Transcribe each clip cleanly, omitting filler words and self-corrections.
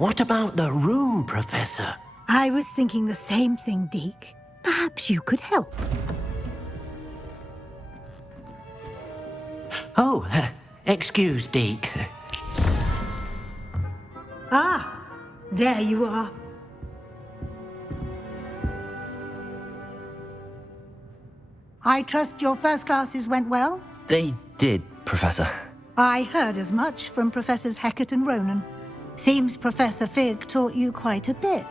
What about the room, Professor? I was thinking the same thing, Deke. Perhaps you could help. Oh, excuse, Deke. Ah, there you are. I trust your first classes went well? They did, Professor. I heard as much from Professors Hecat and Ronan. Seems Professor Fig taught you quite a bit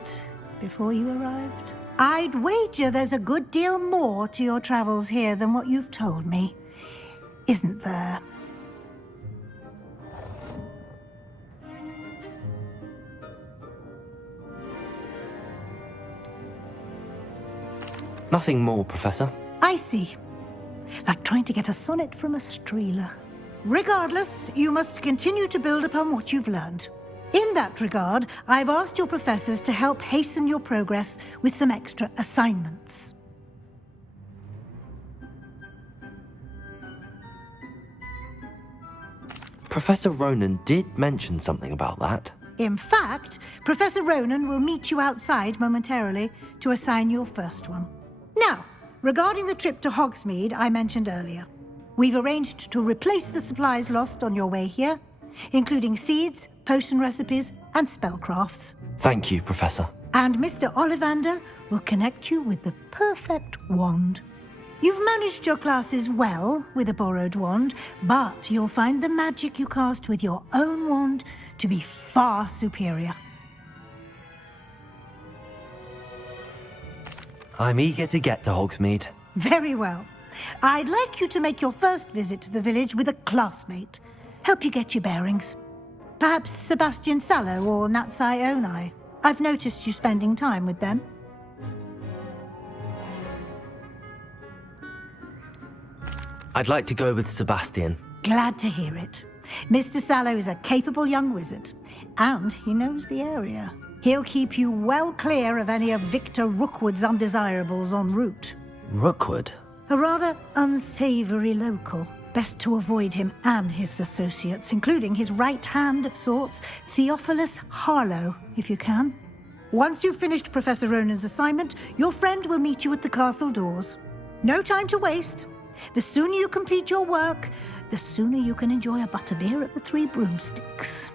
before you arrived. I'd wager there's a good deal more to your travels here than what you've told me, isn't there? Nothing more, Professor. I see. Like trying to get a sonnet from a streeler. Regardless, you must continue to build upon what you've learned. In that regard, I've asked your professors to help hasten your progress with some extra assignments. Professor Ronan did mention something about that. In fact, Professor Ronan will meet you outside momentarily to assign your first one. Now, regarding the trip to Hogsmeade I mentioned earlier, we've arranged to replace the supplies lost on your way here, including seeds, potion recipes, and spellcrafts. Thank you, Professor. And Mr. Ollivander will connect you with the perfect wand. You've managed your classes well with a borrowed wand, but you'll find the magic you cast with your own wand to be far superior. I'm eager to get to Hogsmeade. Very well. I'd like you to make your first visit to the village with a classmate. Help you get your bearings. Perhaps Sebastian Sallow or Natsai Onai. I've noticed you spending time with them. I'd like to go with Sebastian. Glad to hear it. Mr. Sallow is a capable young wizard, and he knows the area. He'll keep you well clear of any of Victor Rookwood's undesirables en route. Rookwood? A rather unsavory local. Best to avoid him and his associates, including his right hand of sorts, Theophilus Harlow, if you can. Once you've finished Professor Ronan's assignment, your friend will meet you at the castle doors. No time to waste. The sooner you complete your work, the sooner you can enjoy a butterbeer at the Three Broomsticks.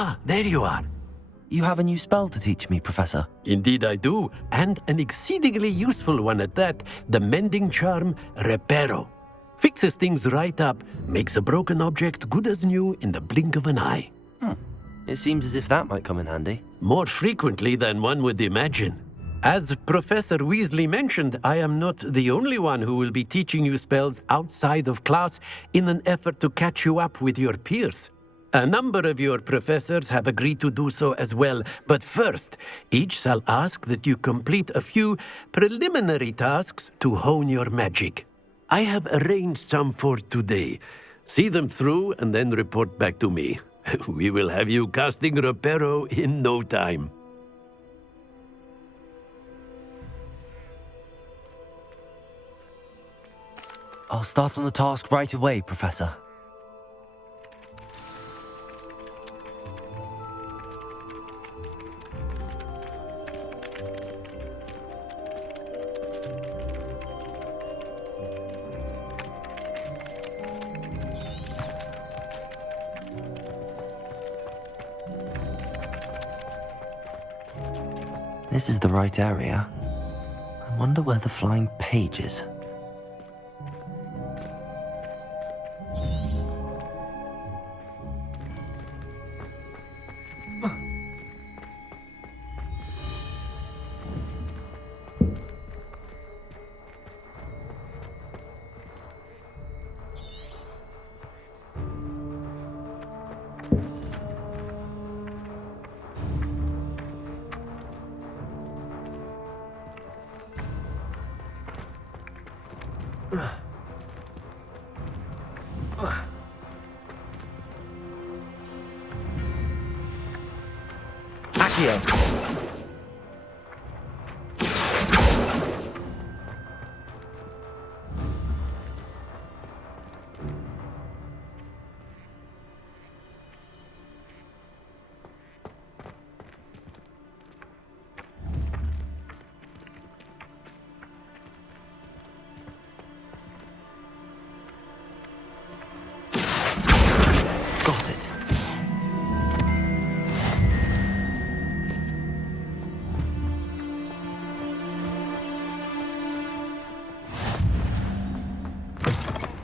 Ah, there you are. You have a new spell to teach me, Professor. Indeed I do, and an exceedingly useful one at that, the mending charm Reparo. Fixes things right up, makes a broken object good as new in the blink of an eye. It seems as if that might come in handy. More frequently than one would imagine. As Professor Weasley mentioned, I am not the only one who will be teaching you spells outside of class in an effort to catch you up with your peers. A number of your professors have agreed to do so as well, but first, each shall ask that you complete a few preliminary tasks to hone your magic. I have arranged some for today. See them through and then report back to me. We will have you casting Reparo in no time. I'll start on the task right away, Professor. This is the right area. I wonder where the flying page is. Accio! Got it.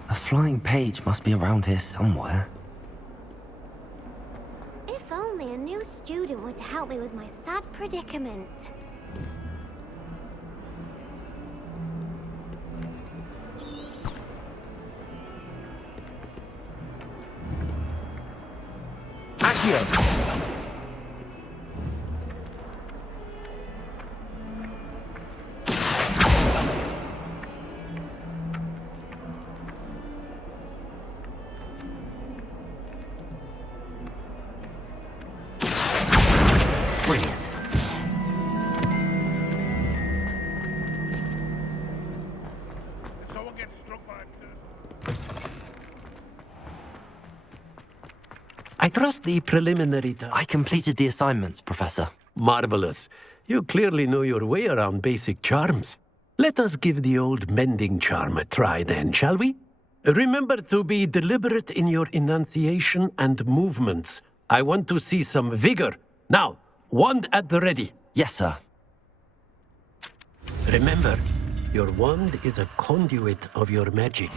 A flying page must be around here somewhere. If only a new student were to help me with my sad predicament. Accio! Brilliant. Someone gets struck by a I trust the preliminary I completed the assignments, Professor. Marvelous. You clearly know your way around basic charms. Let us give the old mending charm a try then, shall we? Remember to be deliberate in your enunciation and movements. I want to see some vigor. Now, wand at the ready. Yes, sir. Remember, your wand is a conduit of your magic.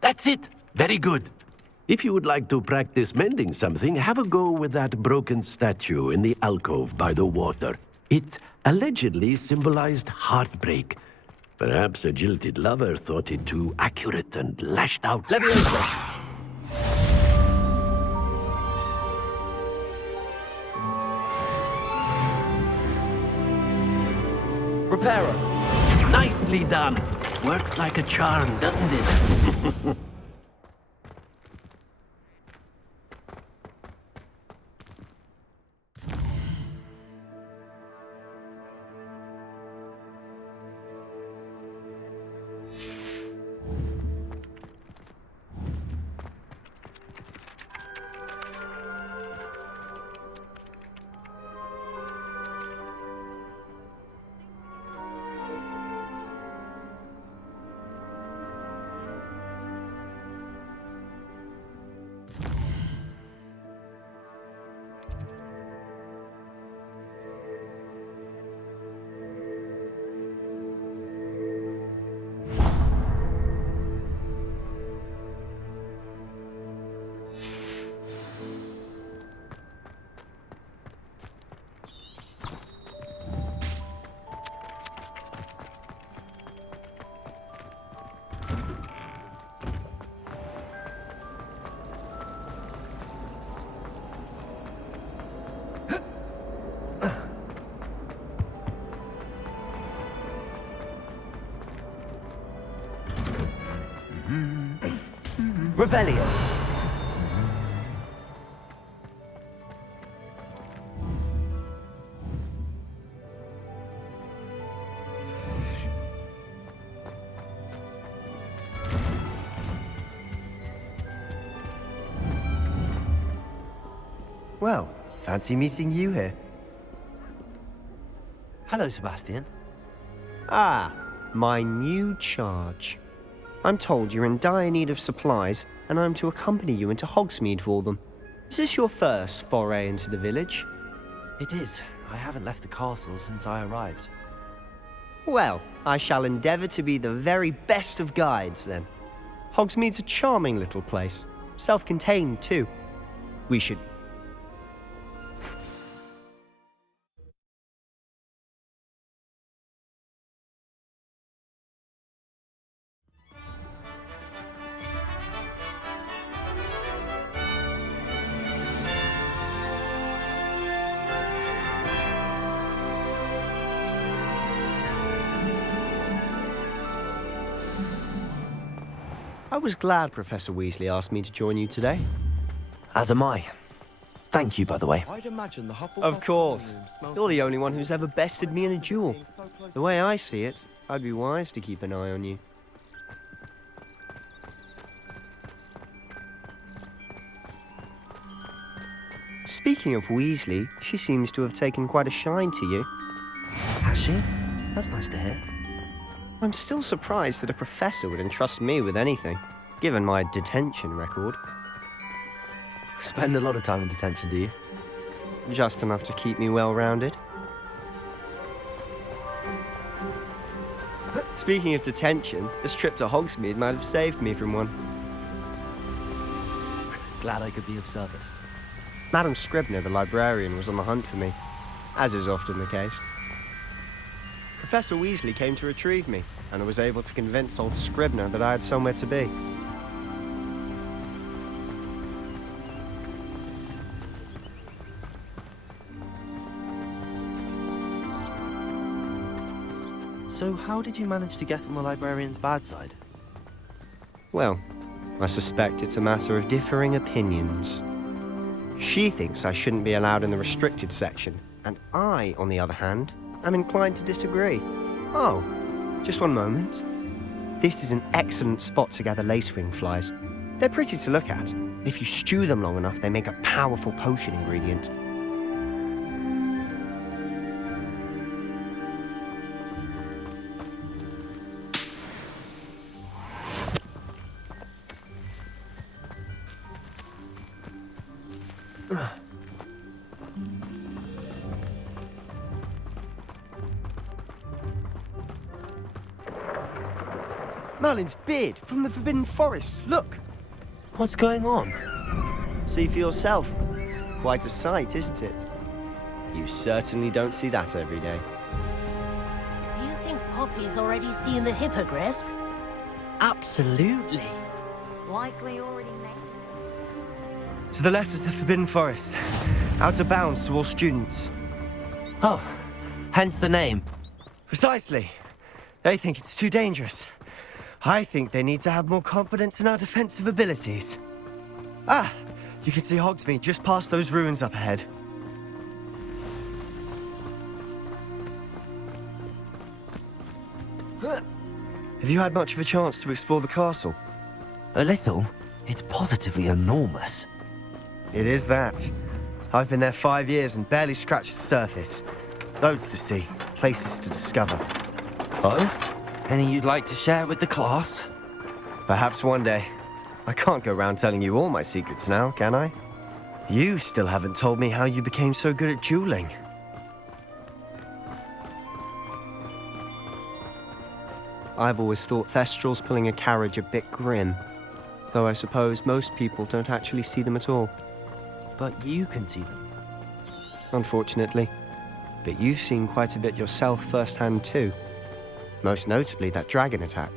That's it. Very good. If you would like to practice mending something, have a go with that broken statue in the alcove by the water. It allegedly symbolized heartbreak. Perhaps a jilted lover thought it too accurate and lashed out. Leviosa! Reparo! Nicely done. Works like a charm, doesn't it? Revelio. Well, fancy meeting you here. Hello, Sebastian. Ah, my new charge. I'm told you're in dire need of supplies, and I'm to accompany you into Hogsmeade for them. Is this your first foray into the village? It is. I haven't left the castle since I arrived. Well, I shall endeavour to be the very best of guides, then. Hogsmeade's a charming little place. Self-contained, too. We should... I was glad Professor Weasley asked me to join you today. As am I. Thank you, by the way. I'd imagine the Hufflepuff Of course. room smells You're the only one who's ever bested me in a duel. The way I see it, I'd be wise to keep an eye on you. Speaking of Weasley, she seems to have taken quite a shine to you. Has she? That's nice to hear. I'm still surprised that a professor would entrust me with anything, given my detention record. Spend a lot of time in detention, do you? Just enough to keep me well-rounded. Speaking of detention, this trip to Hogsmeade might have saved me from one. Glad I could be of service. Madam Scribner, the librarian, was on the hunt for me, as is often the case. Professor Weasley came to retrieve me, and I was able to convince old Scribner that I had somewhere to be. So how did you manage to get on the librarian's bad side? Well, I suspect it's a matter of differing opinions. She thinks I shouldn't be allowed in the restricted section, and I, on the other hand, am inclined to disagree. Oh, just one moment. This is an excellent spot to gather lacewing flies. They're pretty to look at. If you stew them long enough, they make a powerful potion ingredient. Merlin's beard from the Forbidden Forest. Look! What's going on? See for yourself. Quite a sight, isn't it? You certainly don't see that every day. Do you think Poppy's already seen the hippogriffs? Absolutely. Likely already made. To the left is the Forbidden Forest. Out of bounds to all students. Oh, hence the name. Precisely. They think it's too dangerous. I think they need to have more confidence in our defensive abilities. Ah, you can see Hogsmeade just past those ruins up ahead. Have you had much of a chance to explore the castle? A little. It's positively enormous. It is that. I've been there 5 years and barely scratched the surface. Loads to see, places to discover. Oh? Any you'd like to share with the class? Perhaps one day. I can't go around telling you all my secrets now, can I? You still haven't told me how you became so good at dueling. I've always thought Thestrals pulling a carriage a bit grim, though I suppose most people don't actually see them at all. But you can see them. Unfortunately. But you've seen quite a bit yourself firsthand too. Most notably that dragon attack.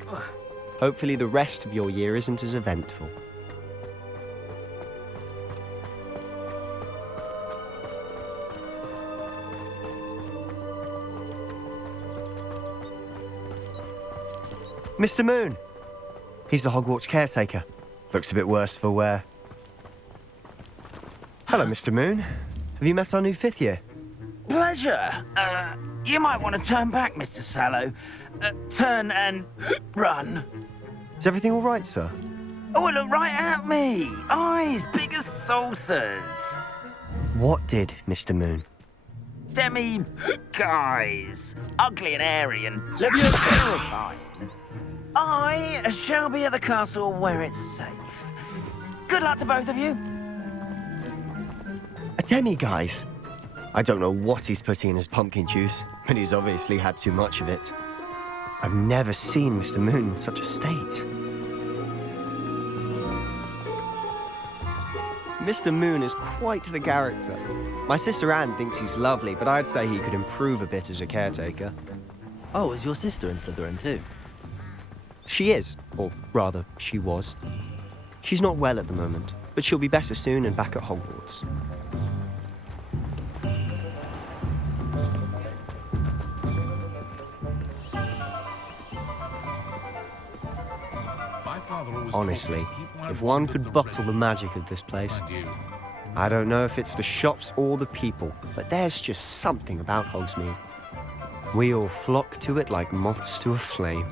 Hopefully the rest of your year isn't as eventful. Mr. Moon, He's the Hogwarts caretaker. Looks a bit worse for wear. Hello, Mr. Moon. Have you met our new 5th year? Pleasure. You might want to turn back, Mr. Sallow. Turn and run. Is everything all right, sir? Oh, look right at me. Eyes big as saucers. What did, Mr. Moon? Guys. Ugly and airy and terrifying. I shall be at the castle where it's safe. Good luck to both of you. A demi-guise? I don't know what he's putting in his pumpkin juice, but he's obviously had too much of it. I've never seen Mr. Moon in such a state. Mr. Moon is quite the character. My sister Anne thinks he's lovely, but I'd say he could improve a bit as a caretaker. Oh, is your sister in Slytherin too? She is, or rather, she was. She's not well at the moment, but she'll be better soon and back at Hogwarts. Honestly, if one could bottle the magic of this place. I don't know if it's the shops or the people, but there's just something about Hogsmeade. We all flock to it like moths to a flame.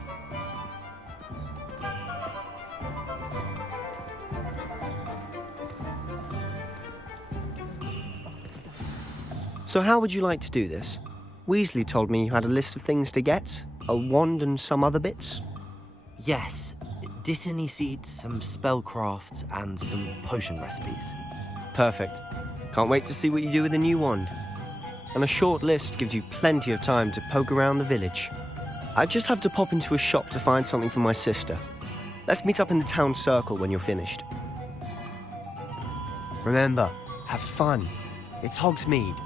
So how would you like to do this? Weasley told me you had a list of things to get, a wand and some other bits. Yes. Dittany seeds, some spellcrafts, and some potion recipes. Perfect. Can't wait to see what you do with the new wand. And a short list gives you plenty of time to poke around the village. I just have to pop into a shop to find something for my sister. Let's meet up in the town circle when you're finished. Remember, have fun. It's Hogsmeade.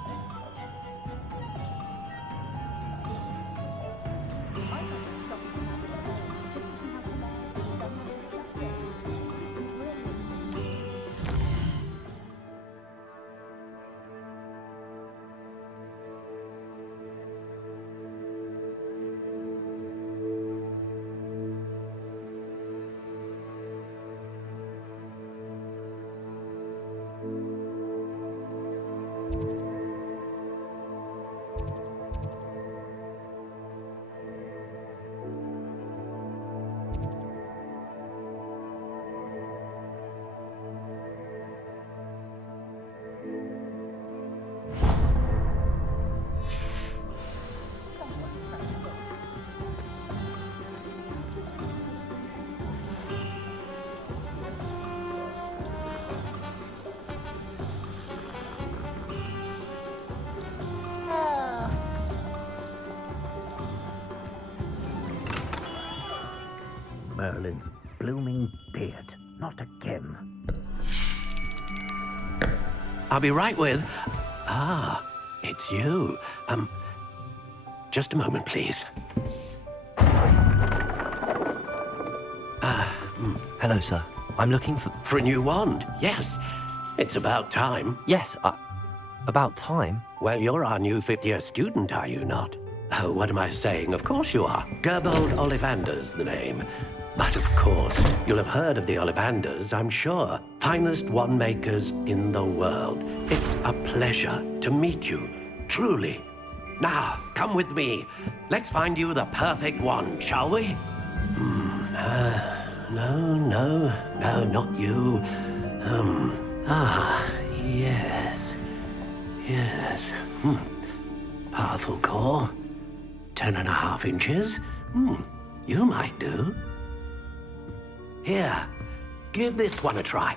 Merlin's blooming beard. Not again. I'll be right with... Ah, it's you. Just a moment, please. Hello, sir. I'm looking for... For a new wand, yes. It's about time. Yes, about time. Well, you're our new 5th-year student, are you not? Oh, what am I saying? Of course you are. Gerbold Ollivander's the name. But of course, you'll have heard of the Ollivanders, I'm sure. Finest wand makers in the world. It's a pleasure to meet you, truly. Now, come with me. Let's find you the perfect wand, shall we? No, not you. Yes. Powerful core. 10.5 inches. You might do. Here, give this one a try.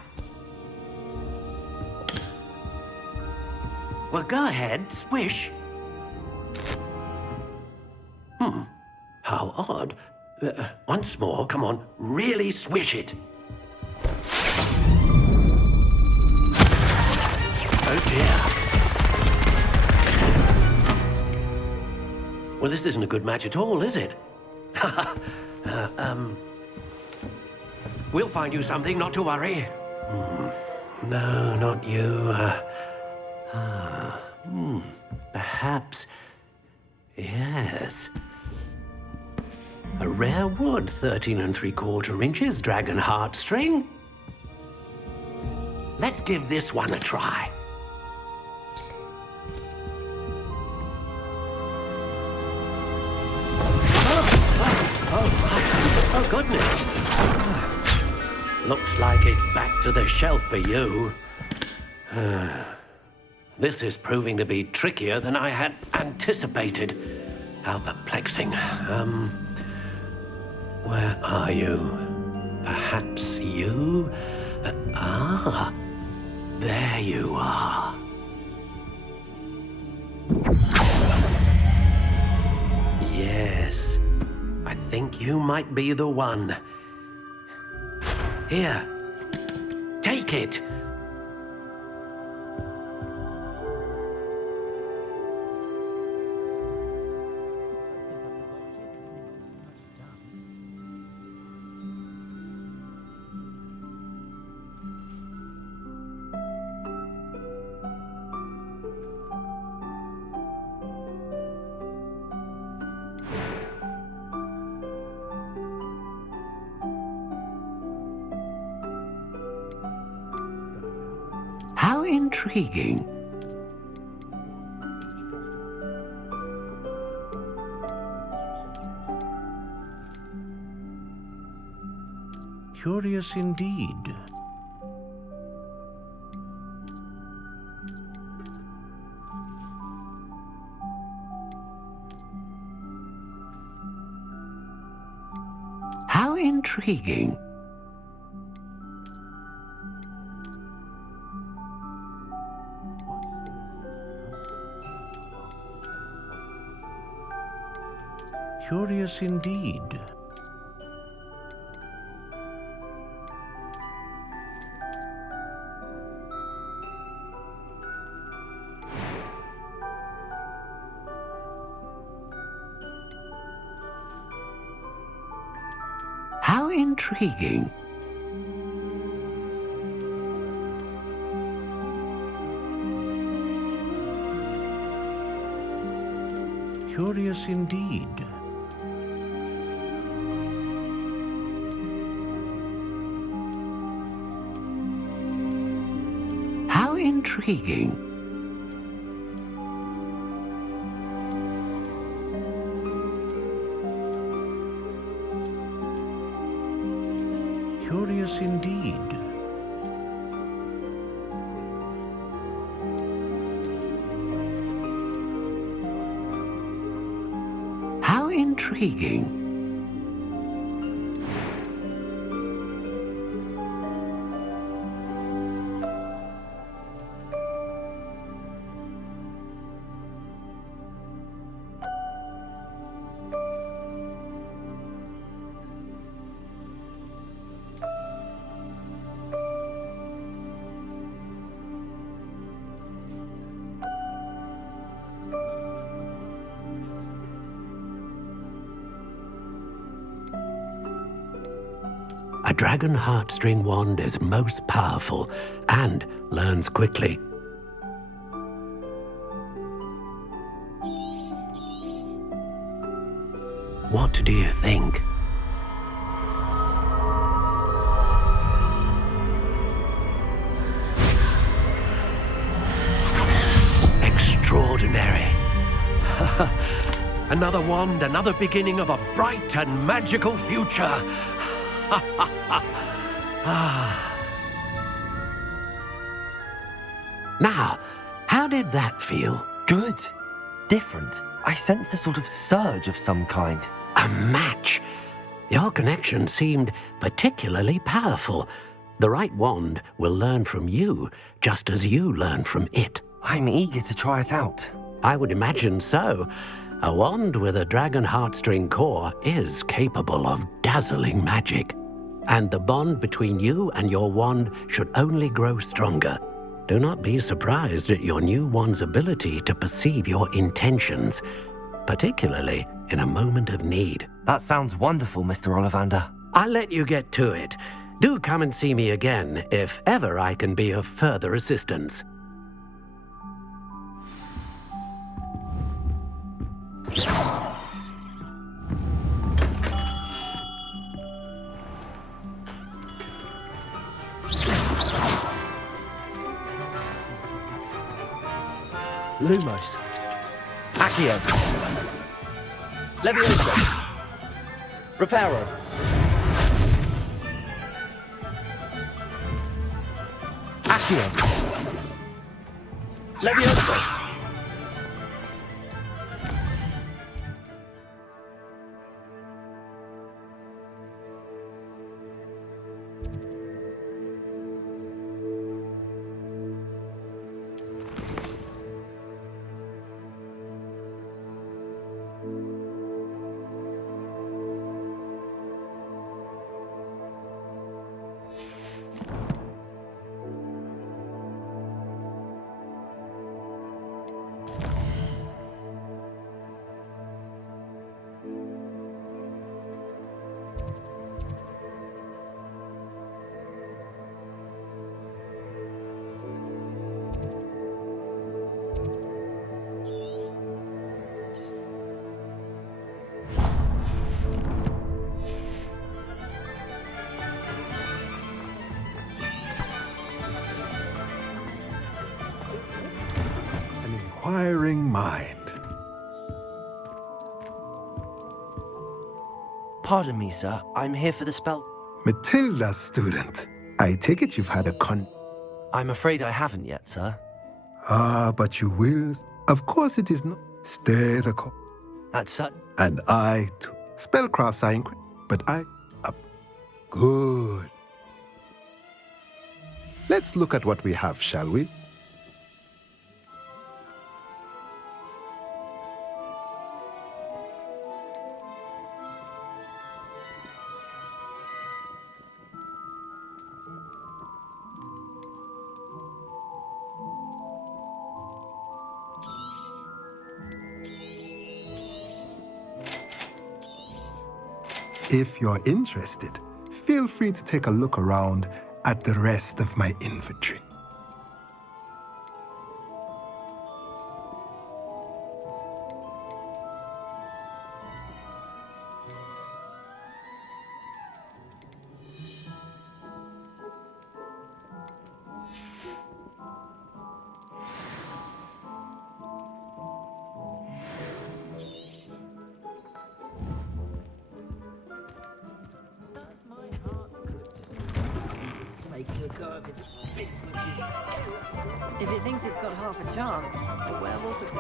Well, go ahead, swish. How odd. Once more, come on, really swish it. Oh dear. Well, this isn't a good match at all, is it? We'll find you something, not to worry. No, not you. Perhaps... Yes. A rare wood, 13 3/4 inches, dragon heartstring. Let's give this one a try. Oh, goodness. Looks like it's back to the shelf for you. This is proving to be trickier than I had anticipated. How perplexing. Where are you? Perhaps you? There you are. Yes, I think you might be the one. Here, take it. How intriguing. Curious indeed. How intriguing. Curious indeed. How intriguing. Curious indeed. How intriguing. Curious indeed. How intriguing. A dragon heartstring wand is most powerful and learns quickly. What do you think? Extraordinary. Another wand, another beginning of a bright and magical future. Now, how did that feel? Good. Different. I sensed a sort of surge of some kind. A match. Your connection seemed particularly powerful. The right wand will learn from you, just as you learn from it. I'm eager to try it out. I would imagine so. A wand with a dragon heartstring core is capable of dazzling magic. And the bond between you and your wand should only grow stronger. Do not be surprised at your new wand's ability to perceive your intentions, particularly in a moment of need. That sounds wonderful, Mr. Ollivander. I'll let you get to it. Do come and see me again if ever I can be of further assistance. Lumos. Accio. Levioso. Reparo. Accio. Levioso. Inquiring mind. Pardon me, sir. I'm here for the spell. Matilda, student. I take it you've had a I'm afraid I haven't yet, sir. but you will. Of course it is not. Stay the course. That's And I too. Spellcrafts are incredible, but I up. Good. Let's look at what we have, shall we? If you're interested, feel free to take a look around at the rest of my inventory. If it thinks it's got half a chance, a werewolf would be...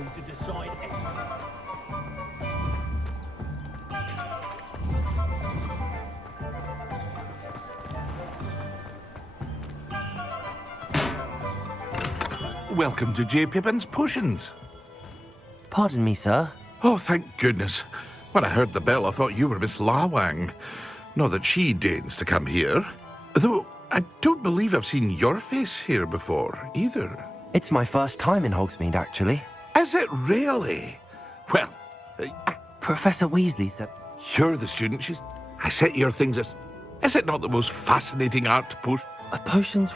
To decide Welcome to J. Pippin's Potions. Pardon me, sir. Oh, thank goodness. When I heard the bell, I thought you were Miss Lawang. Not that she deigns to come here. Though I don't believe I've seen your face here before, either. It's my first time in Hogsmeade, actually. Is it really? Well, Professor Weasley said... You're the student. I set your things as... Is it not the most fascinating art potion? A potion's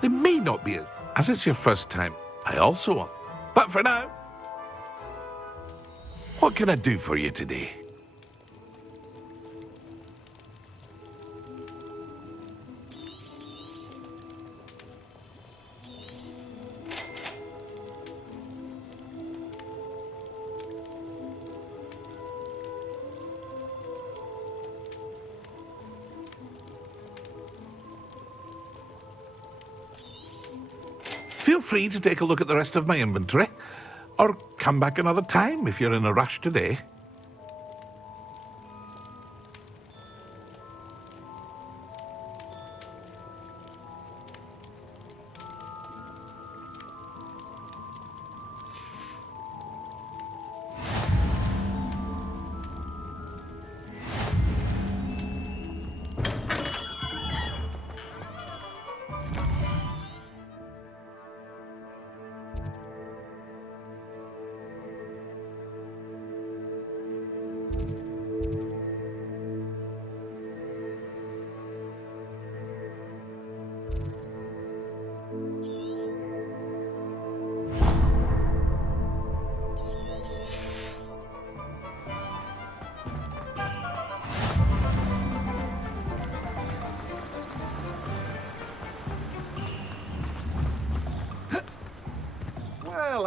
They may not be, as it's your first time. I also want... But for now... What can I do for you today? Feel free to take a look at the rest of my inventory, or come back another time if you're in a rush today.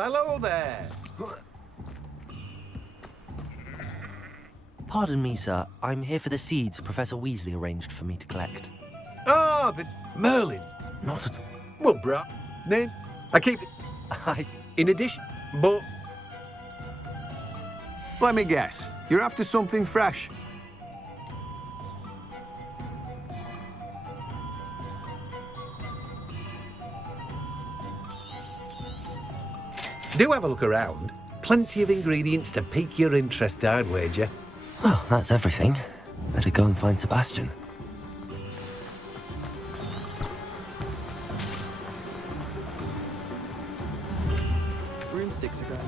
hello there. Pardon me, sir. I'm here for the seeds Professor Weasley arranged for me to collect. Ah, the Merlins. Not at all. Well, bruh, then I keep it. In addition, but let me guess. You're after something fresh. Do have a look around. Plenty of ingredients to pique your interest, I'd wager. Well, that's everything. Better go and find Sebastian. Broomsticks are going.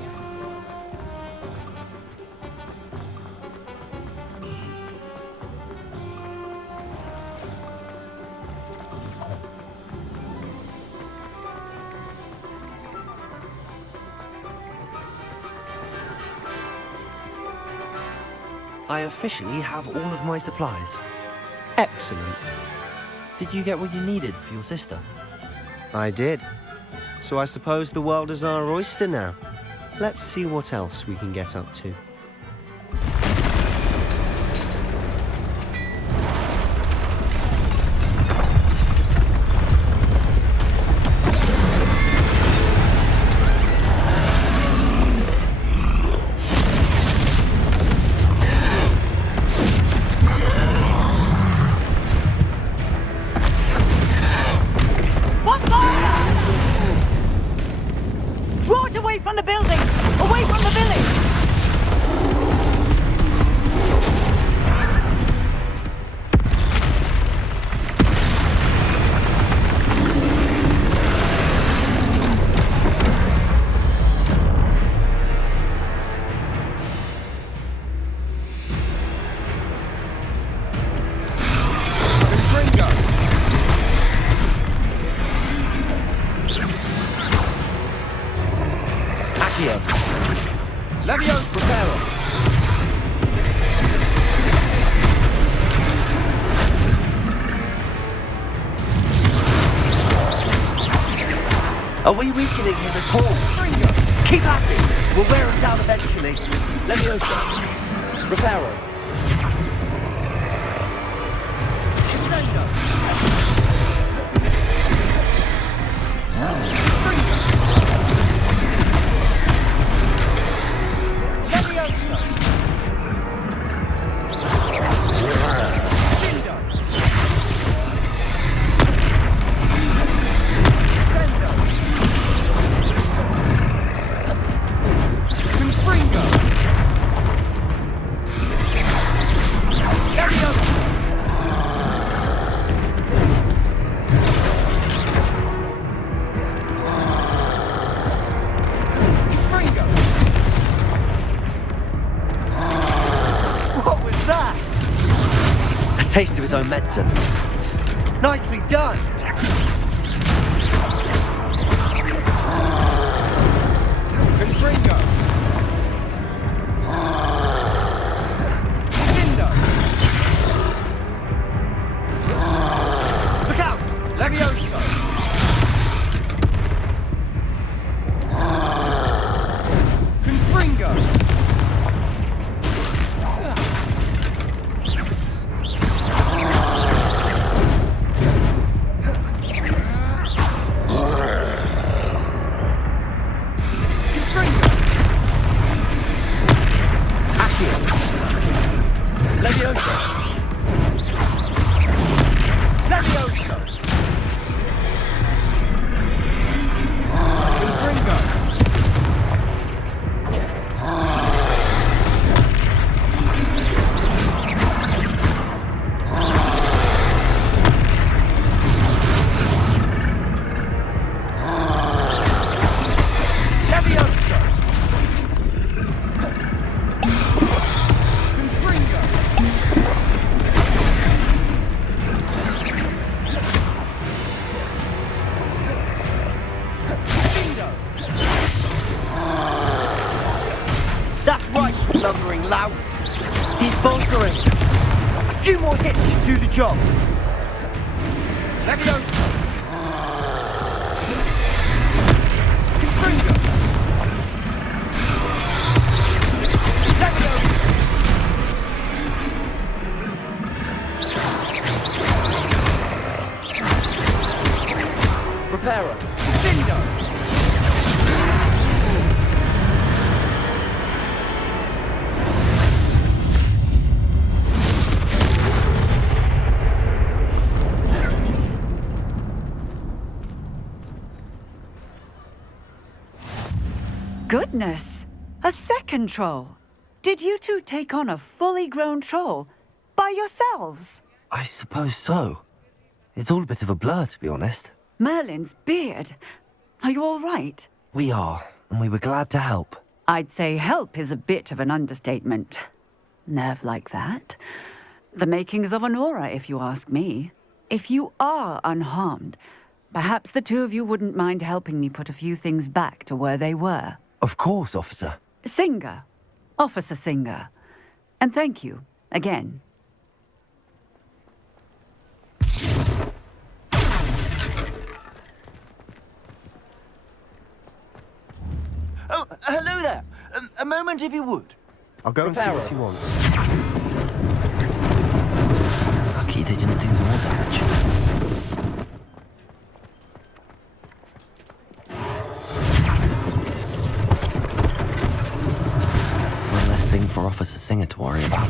I officially have all of my supplies. Excellent. Did you get what you needed for your sister? I did. So I suppose the world is our oyster now. Let's see what else we can get up to. Draw it away from the building! Away from the village! Levio's Preparo. Are we weakening him at all? Keep at it! We'll wear him down eventually. Leviosa. Preparo. Taste of his own medicine. Nicely done! Confringo! Lindo! Look out! Levioso! Confringo! Lumbering louts. He's faltering. A few more hits should do the job. Leviosa. Confringo. Reparo! Bingo! Goodness! A second troll! Did you two take on a fully grown troll by yourselves? I suppose so. It's all a bit of a blur, to be honest. Merlin's beard. Are you all right? We are, and we were glad to help. I'd say help is a bit of an understatement. Nerve like that. The makings of an aura, if you ask me. If you are unharmed, perhaps the two of you wouldn't mind helping me put a few things back to where they were. Of course, officer. Singer. Officer Singer. And thank you, again. Oh, hello there. A moment, if you would. I'll go and see what he wants. Lucky they didn't do more damage. One less thing for Officer Singer to worry about.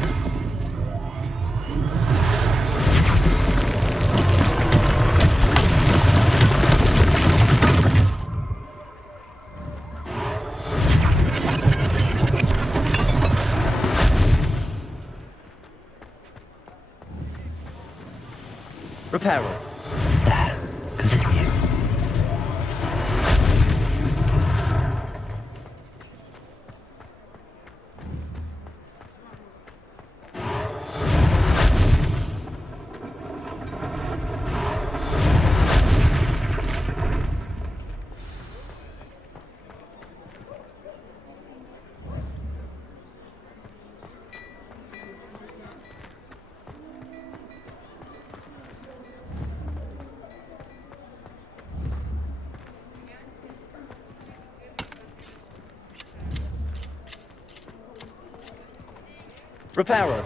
Reparo. Good as new. Reparo.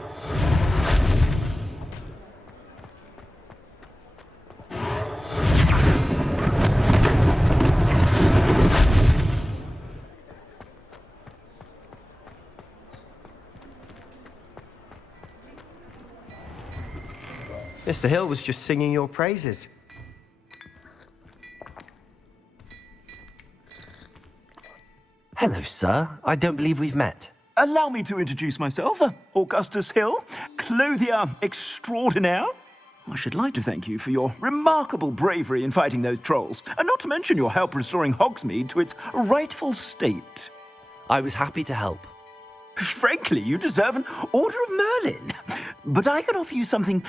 Mr. Hill was just singing your praises. Hello, sir. I don't believe we've met. Allow me to introduce myself, Augustus Hill, clothier extraordinaire. I should like to thank you for your remarkable bravery in fighting those trolls, and not to mention your help restoring Hogsmeade to its rightful state. I was happy to help. Frankly, you deserve an Order of Merlin. But I can offer you something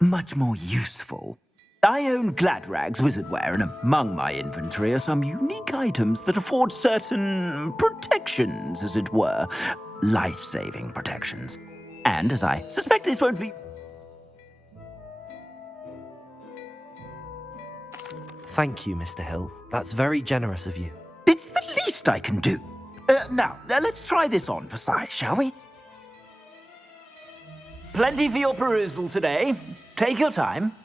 much more useful. I own Gladrag's wizardware, and among my inventory are some unique items that afford certain protections, as it were. Life-saving protections. And as I suspect this won't be... Thank you, Mr. Hill. That's very generous of you. It's the least I can do. Now, let's try this on for size, shall we? Plenty for your perusal today. Take your time.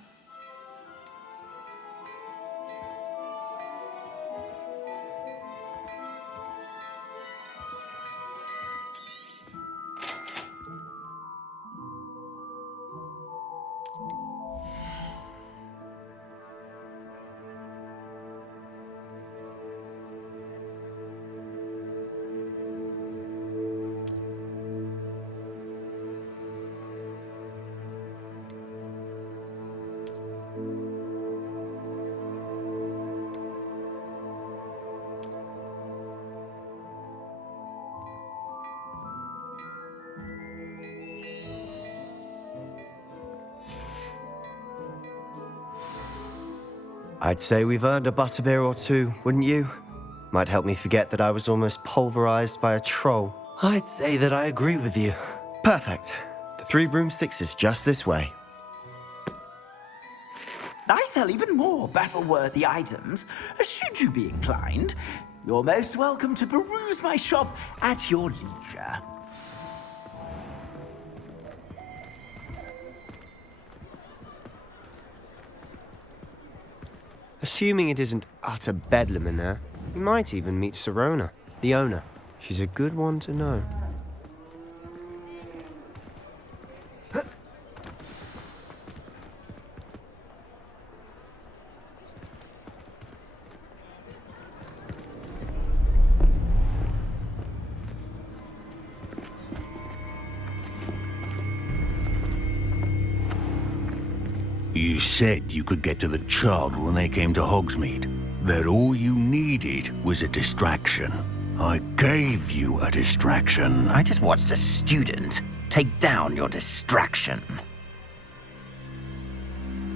I'd say we've earned a butterbeer or two, wouldn't you? Might help me forget that I was almost pulverized by a troll. I'd say that I agree with you. Perfect. The 3 broomsticks is just this way. I sell even more battle-worthy items. Should you be inclined, you're most welcome to peruse my shop at your leisure. A Assuming it isn't utter bedlam in there, we might even meet Sirona, the owner. She's a good one to know. You said you could get to the child when they came to Hogsmeade. That all you needed was a distraction. I gave you a distraction. I just watched a student take down your distraction.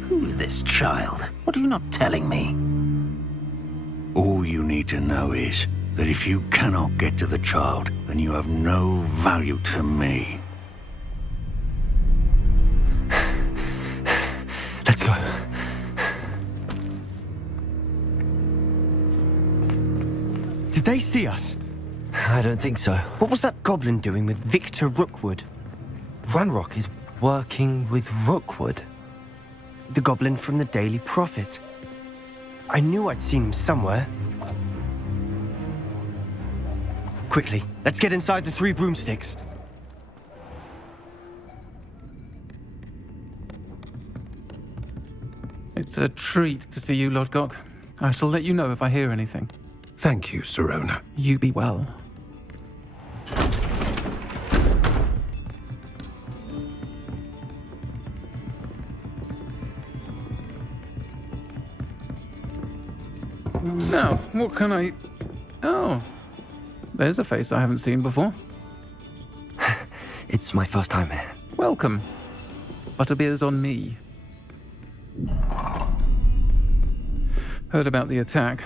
Who's this child? What are you not telling me? All you need to know is that if you cannot get to the child, then you have no value to me. Let's go. Did they see us? I don't think so. What was that goblin doing with Victor Rookwood? Ranrock is working with Rookwood. The goblin from the Daily Prophet. I knew I'd seen him somewhere. Quickly, let's get inside the 3 broomsticks. It's a treat to see you, Lodgok. I shall let you know if I hear anything. Thank you, Sirona. You be well. Now, what can I... Oh, there's a face I haven't seen before. It's my first time here. Welcome. Butterbeer's on me. Heard about the attack.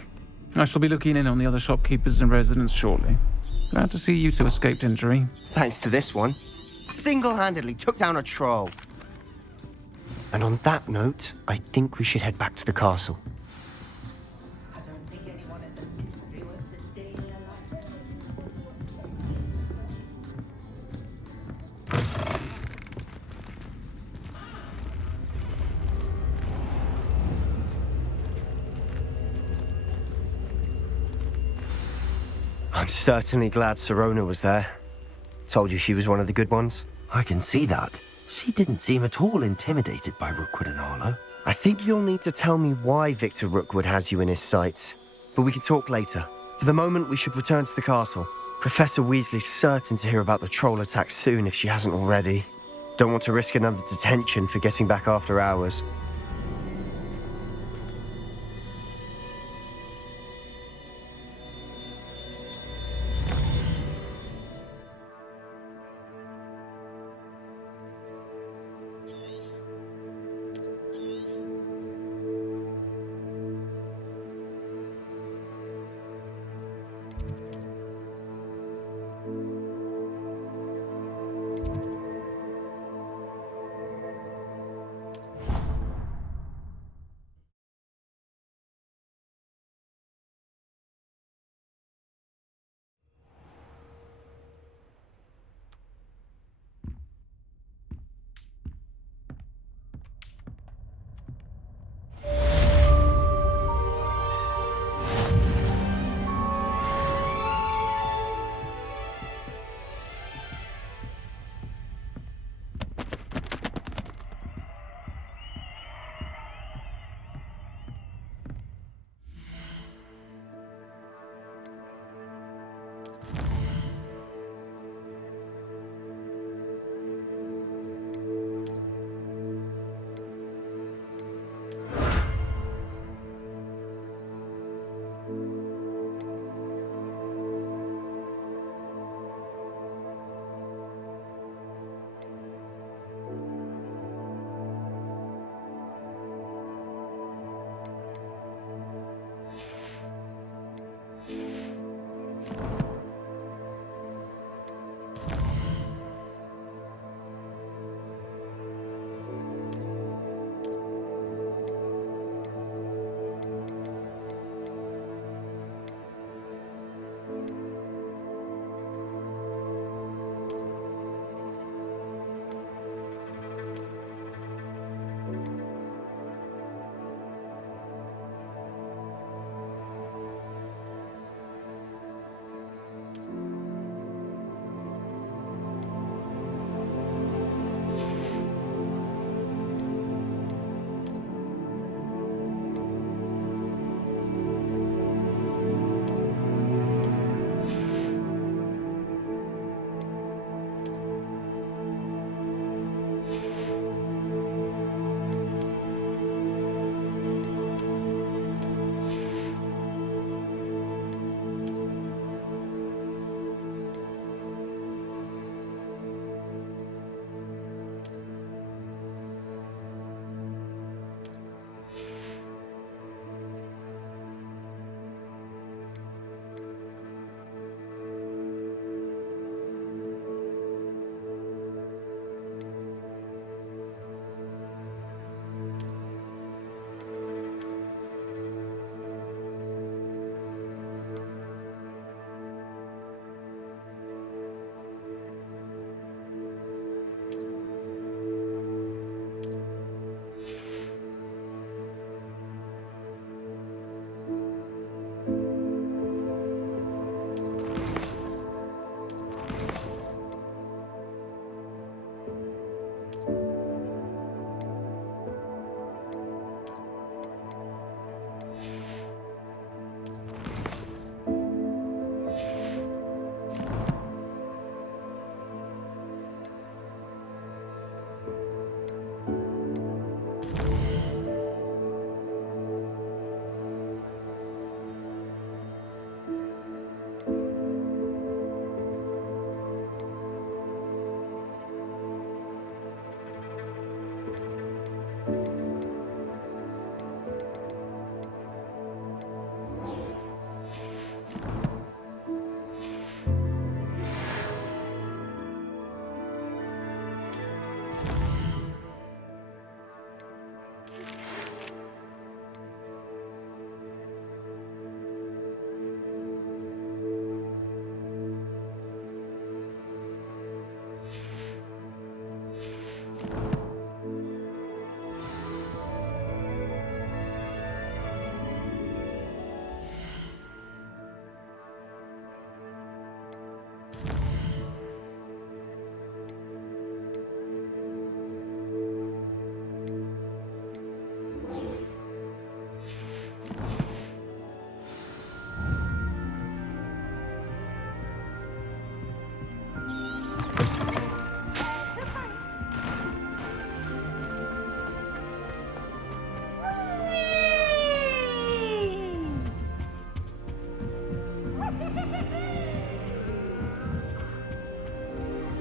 I shall be looking in on the other shopkeepers and residents shortly. Glad to see you two escaped injury. Thanks to this one. Single-handedly took down a troll. And on that note, I think we should head back to the castle. I'm certainly glad Sirona was there. Told you she was one of the good ones. I can see that. She didn't seem at all intimidated by Rookwood and Harlow. I think you'll need to tell me why Victor Rookwood has you in his sights. But we can talk later. For the moment, we should return to the castle. Professor Weasley's certain to hear about the troll attack soon if she hasn't already. Don't want to risk another detention for getting back after hours.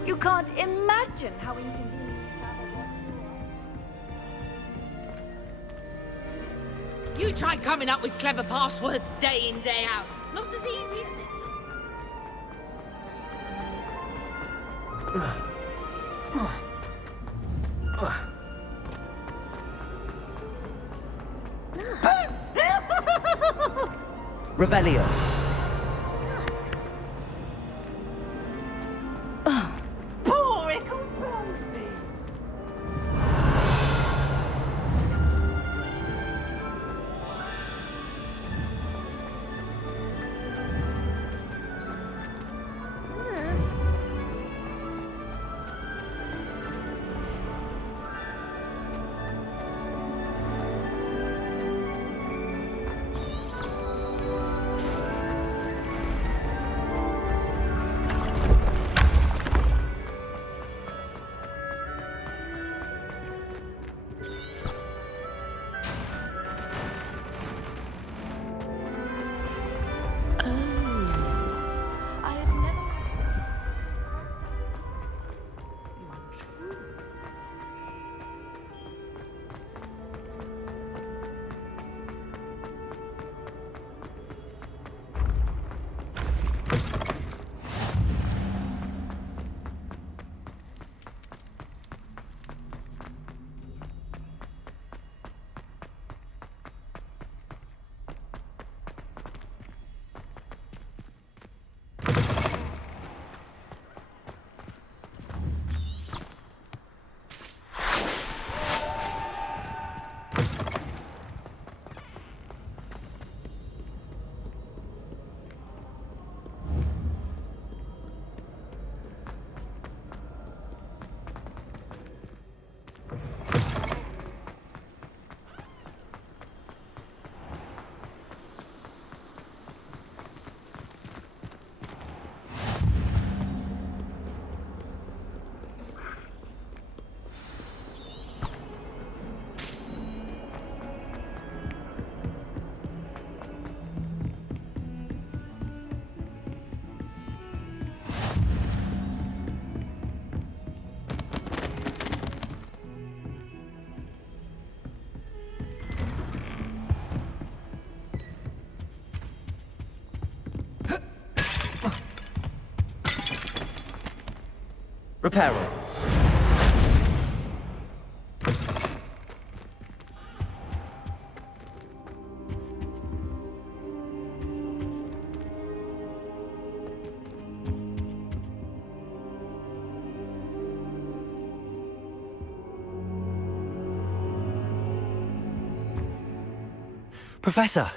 You can't imagine how inconvenient travel was. You try coming up with clever passwords day in, day out. Not as easy as it Revelio. Reparo. Professor,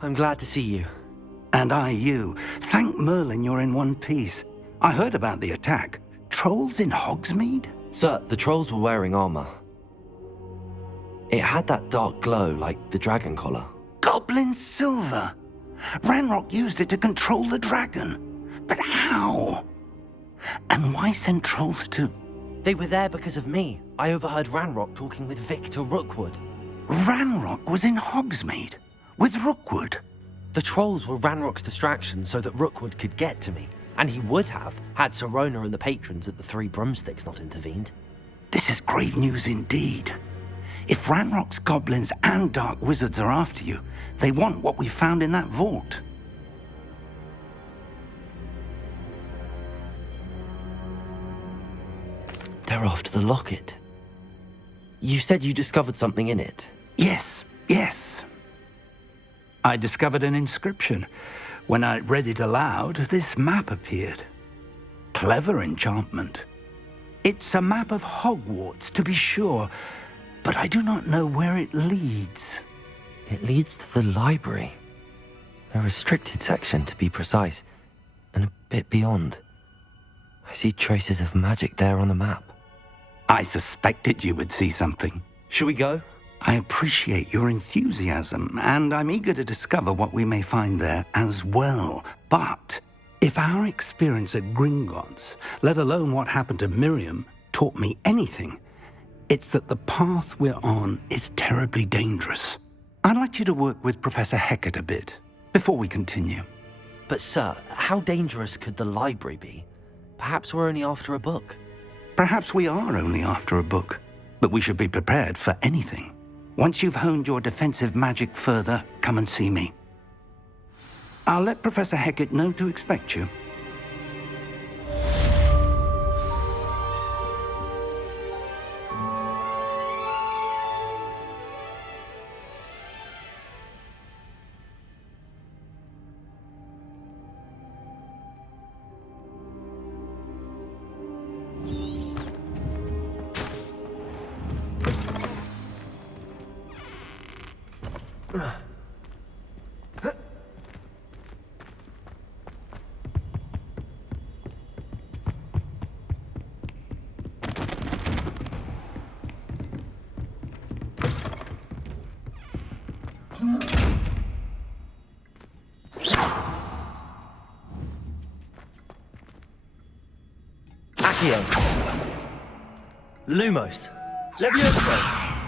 I'm glad to see you. And I you. Thank Merlin you're in one piece. I heard about the attack. Trolls in Hogsmeade? Sir, the trolls were wearing armor. It had that dark glow like the dragon collar. Goblin silver! Ranrock used it to control the dragon. But how? And why send trolls too? They were there because of me. I overheard Ranrock talking with Victor Rookwood. Ranrock was in Hogsmeade? With Rookwood? The trolls were Ranrock's distraction so that Rookwood could get to me. And he would have, had Sirona and the patrons at the Three Broomsticks not intervened. This is grave news indeed. If Ranrock's goblins and dark wizards are after you, they want what we found in that vault. They're after the locket. You said you discovered something in it. Yes, yes. I discovered an inscription. When I read it aloud, this map appeared. Clever enchantment. It's a map of Hogwarts, to be sure, but I do not know where it leads. It leads to the library. A restricted section, to be precise, and a bit beyond. I see traces of magic there on the map. I suspected you would see something. Shall we go? I appreciate your enthusiasm, and I'm eager to discover what we may find there as well. But if our experience at Gringotts, let alone what happened to Miriam, taught me anything, it's that the path we're on is terribly dangerous. I'd like you to work with Professor Hecat a bit before we continue. But sir, how dangerous could the library be? Perhaps we're only after a book. Perhaps we are only after a book, but we should be prepared for anything. Once you've honed your defensive magic further, come and see me. I'll let Professor Hecat know to expect you. Lumos. Levioso.